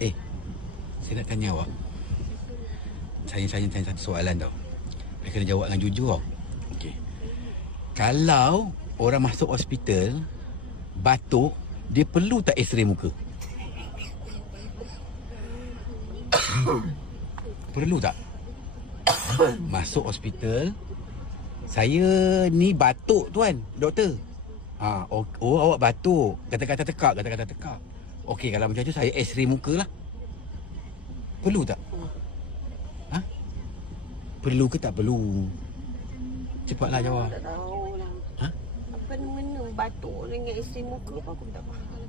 Eh, saya nak tanya awak. Saya tanya satu soalan tau. Saya kena jawab dengan jujur tau. Okey. Kalau orang masuk hospital batuk, dia perlu tak X-ray muka? Perlu tak? Masuk hospital, saya ni batuk tuan, doktor. Awak batuk, kata-kata tekak. Okey, kalau macam tu saya X-ray muka lah. Perlu tak? Perlu ke tak perlu? Cepatlah jawab. Tak tahu lah. Ha? Apa mengena batuk dengan isteri muka apa aku tak faham.